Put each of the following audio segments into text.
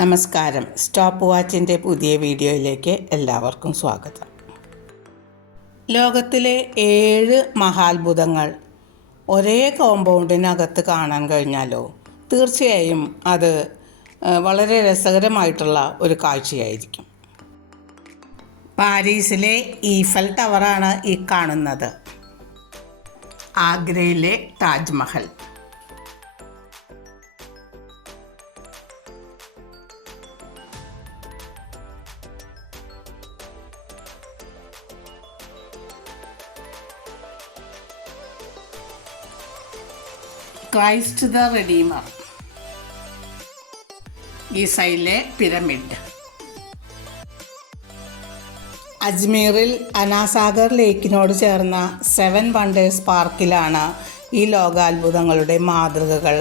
നമസ്കാരം. സ്റ്റോപ്പ് വാച്ചിൻ്റെ പുതിയ വീഡിയോയിലേക്ക് എല്ലാവർക്കും സ്വാഗതം. ലോകത്തിലെ 7 മഹാത്ഭുതങ്ങൾ ഒരേ കോമ്പൗണ്ടിനകത്ത് കാണാൻ കഴിഞ്ഞാലോ തീർച്ചയായും അത് വളരെ രസകരമായിട്ടുള്ള ഒരു കാഴ്ചയായിരിക്കും. പാരീസിലെ ഈഫൽ ടവറാണ് ഈ കാണുന്നത്. ആഗ്രയിലെ താജ്മഹൽ, ക്രൈസ്റ്റ് ദ റെഡീമർ, ഗിസയിലെ പിരമിഡ്. അജ്മീറിൽ അനാസാഗർ ലേക്കിനോട് ചേർന്ന 7 വണ്ടേഴ്സ് പാർക്കിലാണ് ഈ ലോകാത്ഭുതങ്ങളുടെ മാതൃകകൾ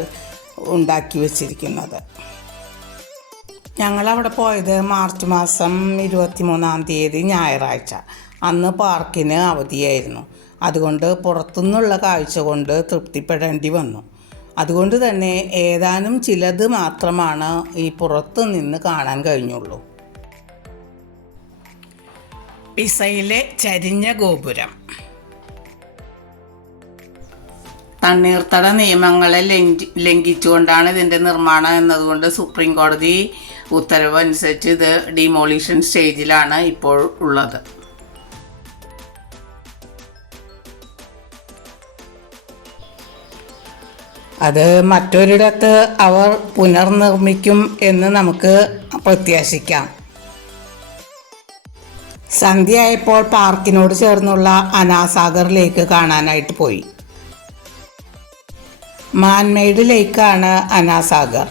ഉണ്ടാക്കി വച്ചിരിക്കുന്നത്. ഞങ്ങളവിടെ പോയത് മാർച്ച് മാസം 23-ാം തീയതി ഞായറാഴ്ച. അന്ന് പാർക്കിന് അവധിയായിരുന്നു. അതുകൊണ്ട് പുറത്തുനിന്നുള്ള കാഴ്ച കൊണ്ട് തൃപ്തിപ്പെടേണ്ടി വന്നു. അതുകൊണ്ട് തന്നെ ഏതാനും ചിലത് മാത്രമാണ് ഈ പുറത്തു നിന്ന് കാണാൻ കഴിഞ്ഞുള്ളൂ. പിസയിലെ ചരിഞ്ഞ ഗോപുരം. തണ്ണീർത്തട നിയമങ്ങളെ ലംഘിച്ചുകൊണ്ടാണ് ഇതിൻ്റെ നിർമ്മാണം എന്നതുകൊണ്ട് സുപ്രീം കോടതി ഉത്തരവ് അനുസരിച്ച് ഇത് ഡിമോളിഷൻ സ്റ്റേജിലാണ് ഇപ്പോൾ ഉള്ളത്. അത് മറ്റൊരിടത്ത് അവർ പുനർനിർമ്മിക്കും എന്ന് നമുക്ക് പ്രത്യാശിക്കാം. സന്ധ്യയായപ്പോൾ പാർക്കിനോട് ചേർന്നുള്ള അനാസാഗർ ലേക്ക് കാണാനായിട്ട് പോയി. മാൻമെയ്ഡ് ലേക്കാണ് അനാസാഗർ.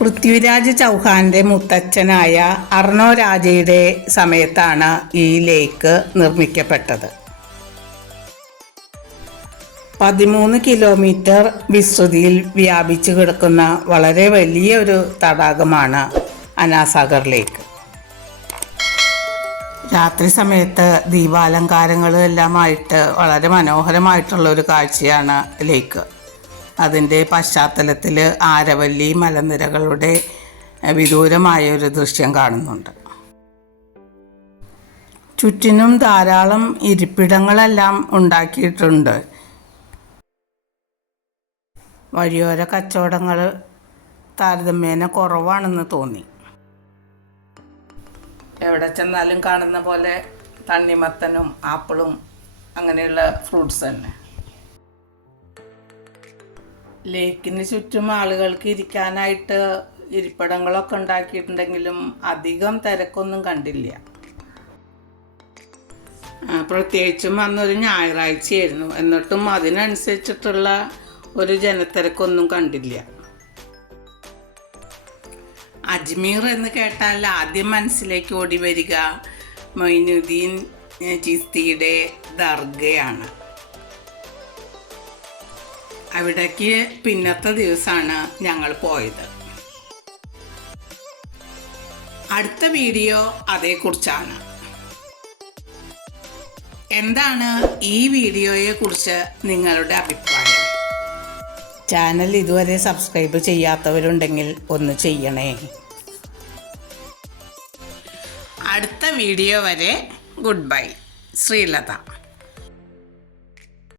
പൃഥ്വിരാജ് ചൗഹാന്റെ മുത്തച്ഛനായ അർണോ രാജയുടെ സമയത്താണ് ഈ ലേക്ക് നിർമ്മിക്കപ്പെട്ടത്. 13 കിലോമീറ്റർ വിസ്തൃതിയിൽ വ്യാപിച്ചു കിടക്കുന്ന വളരെ വലിയൊരു തടാകമാണ് അനാസാഗർ ലേക്ക്. രാത്രി സമയത്ത് ദീപാലങ്കാരങ്ങളെല്ലാമായിട്ട് വളരെ മനോഹരമായിട്ടുള്ള ഒരു കാഴ്ചയാണ് ലേക്ക്. അതിൻ്റെ പശ്ചാത്തലത്തിൽ ആരവല്ലി മലനിരകളുടെ വിദൂരമായ ഒരു ദൃശ്യം കാണുന്നുണ്ട്. ചുറ്റിനും ധാരാളം ഇരിപ്പിടങ്ങളെല്ലാം ഉണ്ടാക്കിയിട്ടുണ്ട്. വഴിയോര കച്ചവടങ്ങൾ താരതമ്യേന കുറവാണെന്ന് തോന്നി. എവിടെ ചെന്നാലും കാണുന്ന പോലെ തണ്ണിമത്തനും ആപ്പിളും അങ്ങനെയുള്ള ഫ്രൂട്ട്സ് തന്നെ. ലേക്കിന് ചുറ്റും ആളുകൾക്ക് ഇരിക്കാനായിട്ട് ഇരിപ്പിടങ്ങളൊക്കെ ഉണ്ടാക്കിയിട്ടുണ്ടെങ്കിലും അധികം തിരക്കൊന്നും കണ്ടില്ല. പ്രത്യേകിച്ചും അന്നൊരു ഞായറാഴ്ചയായിരുന്നു. എന്നിട്ടും അതിനനുസരിച്ചിട്ടുള്ള ഒരു ജനത്തിരക്കൊന്നും കണ്ടില്ല. അജ്മീർ എന്ന് കേട്ടാൽ ആദ്യം മനസ്സിലേക്ക് ഓടി വരിക മൊയ്നുദ്ദീൻ ചിസ്തിയുടെ ദർഗയാണ്. അവിടേക്ക് പിന്നത്തെ ദിവസമാണ് ഞങ്ങൾ പോയത്. അടുത്ത വീഡിയോ അതേക്കുറിച്ചാണ്. എന്താണ് ഈ വീഡിയോയെക്കുറിച്ച് നിങ്ങളുടെ അഭിപ്രായം? ചാനൽ ഇതുവരെ സബ്സ്ക്രൈബ് ചെയ്യാത്തവരുണ്ടെങ്കിൽ ഒന്ന് ചെയ്യണേ. അടുത്ത വീഡിയോ വരെ ഗുഡ് ബൈ. ശ്രീലത.